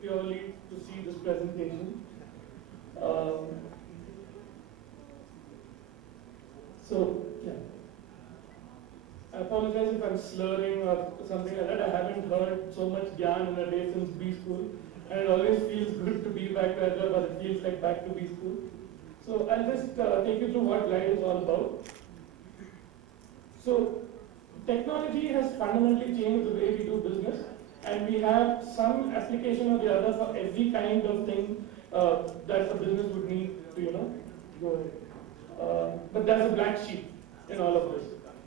purely to see this presentation. Um, yeah. I apologize if I'm slurring or something like that. I haven't heard so much Gyan in a day since B school. And it always feels good to be back there, but it feels like back to B school. So I'll just take you through what Glide is all about. So technology has fundamentally changed the way we do business, and we have some application or the other for every kind of thing that a business would need to, go ahead. But there's a black sheep in all of this.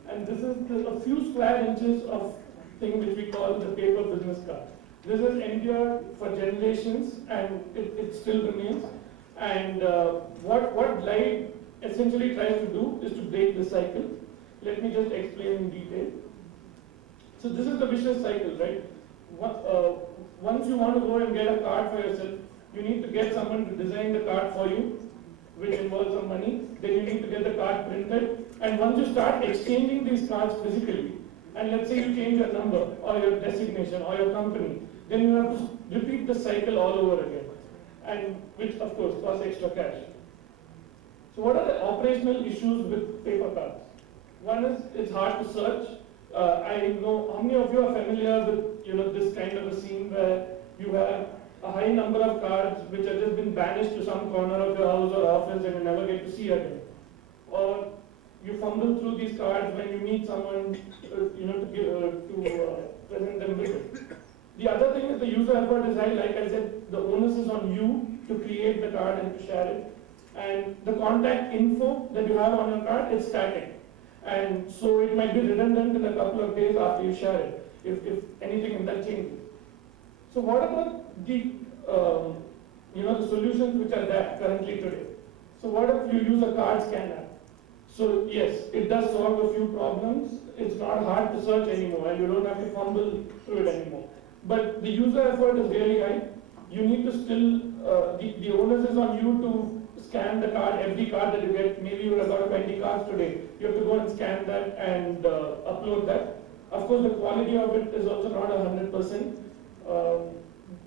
And this is a few square inches of thing which we call the paper business card. This has endured for generations, and it still remains. And what Glide essentially tries to do is to break the cycle. Let me just explain in detail. So this is the vicious cycle, right? Once you want to go and get a card for yourself, you need to get someone to design the card for you, which involves some money. Then you need to get the card printed. And once you start exchanging these cards physically, and let's say you change your number or your designation or your company, then you have to repeat the cycle all over again, and which of course costs extra cash. So what are the operational issues with paper cards? One is it's hard to search. I know how many of you are familiar with this kind of a scene where you have a high number of cards which have just been banished to some corner of your house or office and you never get to see again. Or you fumble through these cards when you meet someone to present them with it. The other thing is the user effort is high. Like I said, the onus is on you to create the card and to share it. And the contact info that you have on your card is static. And so it might be redundant in a couple of days after you share it, if anything in that changes. So what about the the solutions which are there currently today? So what if you use a card scanner? So yes, it does solve a few problems. It's not hard to search anymore, and you don't have to fumble through it anymore. But the user effort is really high. You need to still, the onus is on you to scan the card, every card that you get. Maybe you have got 20 cards today. You have to go and scan that and upload that. Of course, the quality of it is also not 100%.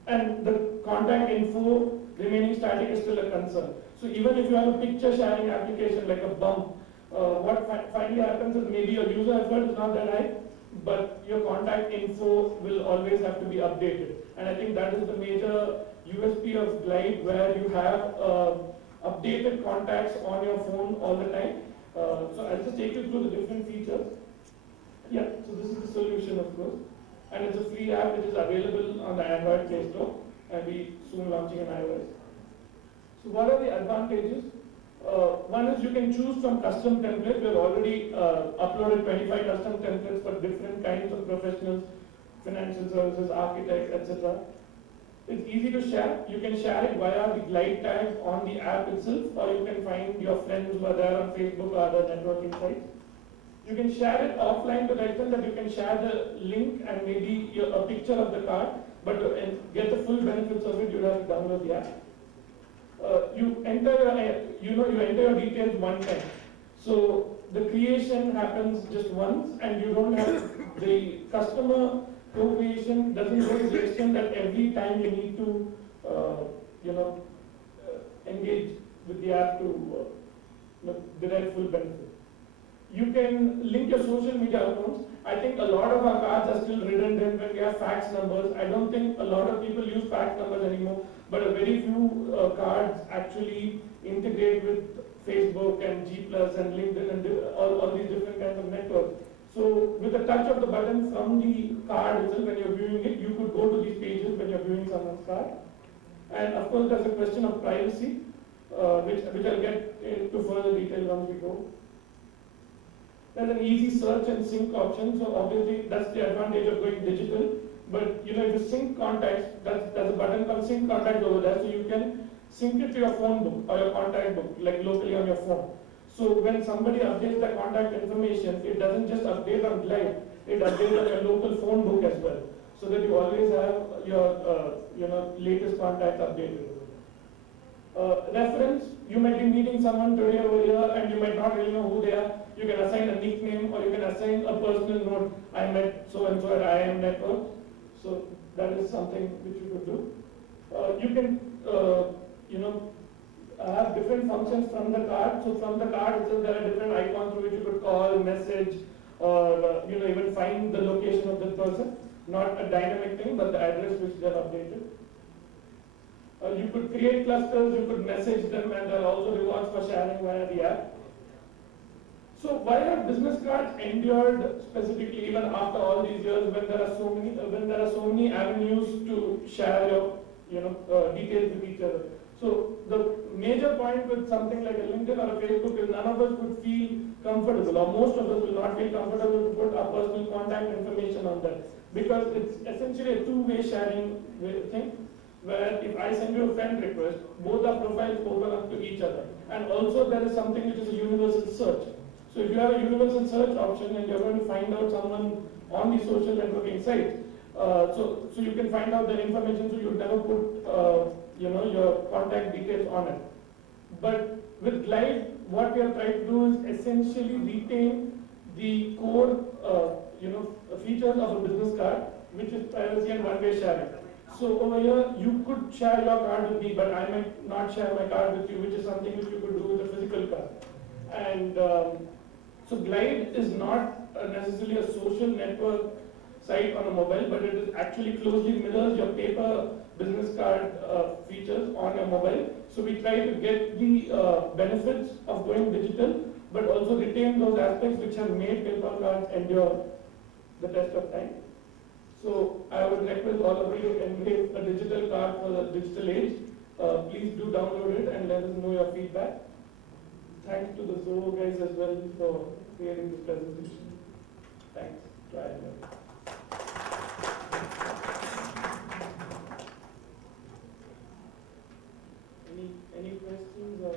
And the contact info remaining static is still a concern. So even if you have a picture sharing application like a bump, what finally happens is maybe your user effort is not that high, but your contact info will always have to be updated. And I think that is the major USP of Glide, where you have updated contacts on your phone all the time. So I'll just take you through the different features. Yeah, so this is the solution, of course. And it's a free app which is available on the Android Play Store, and we soon launching in iOS. So what are the advantages? One is you can choose from custom templates. We've already uploaded 25 custom templates for different kinds of professionals, financial services, architects, etc. It's easy to share. You can share it via the Glide tag on the app itself, or you can find your friends who are there on Facebook or other networking sites. You can share it offline to the extent that you can share the link and maybe a picture of the card, but to get the full benefits of it, you have to download the app. You enter your details one time. So the creation happens just once, and you don't have the customer co-creation doesn't go to the extent that every time you need to engage with the app to derive full benefit. You can link your social media accounts. I think a lot of our cards are still redundant when we have fax numbers. I don't think a lot of people use fax numbers anymore, but a very few cards actually integrate with Facebook and G Plus and LinkedIn and all these different kinds of networks. So with a touch of the button from the card itself, when you're viewing it, you could go to these pages when you're viewing someone's card. And of course, there's a question of privacy, which I'll get into further detail once we go. There's an easy search and sync option, so obviously that's the advantage of going digital. But if you sync contacts, there's a button called sync contacts over there, so you can sync it to your phone book or your contact book, like locally on your phone. So when somebody updates the contact information, it doesn't just update on Glide, it updates on your local phone book as well, so that you always have your latest contact updated. Reference, you might be meeting someone today over here and you might not really know who they are. You can assign a nickname or you can assign a personal note. I met so and so at IIM Network. So that is something which you could do. You can, you know, have different functions from the card. So from the card itself, there are different icons through which you could call, message, or you know, even find the location of the person. Not a dynamic thing, but the address which they are updated. You could create clusters, you could message them, and there are also rewards for sharing via the app. So why have business cards endured specifically even after all these years when there are so many avenues to share your details with each other? So the major point with something like a LinkedIn or a Facebook is none of us would feel comfortable, or most of us will not feel comfortable to put our personal contact information on that, because it's essentially a two-way sharing thing, where if I send you a friend request, both our profiles open up to each other. And also there is something which is a universal search. So if you have a universal search option and you're going to find out someone on the social networking site, so you can find out their information, so you never put your contact details on it. But with Glide, what we are trying to do is essentially retain the core features of a business card, which is privacy and one-way sharing. So over here, you could share your card with me, but I might not share my card with you, which is something which you could do with a physical card. And so Glide is not necessarily a social network site on a mobile, but it is actually closely mirrors your paper business card features on your mobile. So we try to get the benefits of going digital, but also retain those aspects which have made paper cards endure the test of time. So I would request all of you to engrave a digital card for the digital age. Please do download it and let us know your feedback. Thanks to the Zoho guys as well for creating this presentation. Thanks. Try again. Any questions or?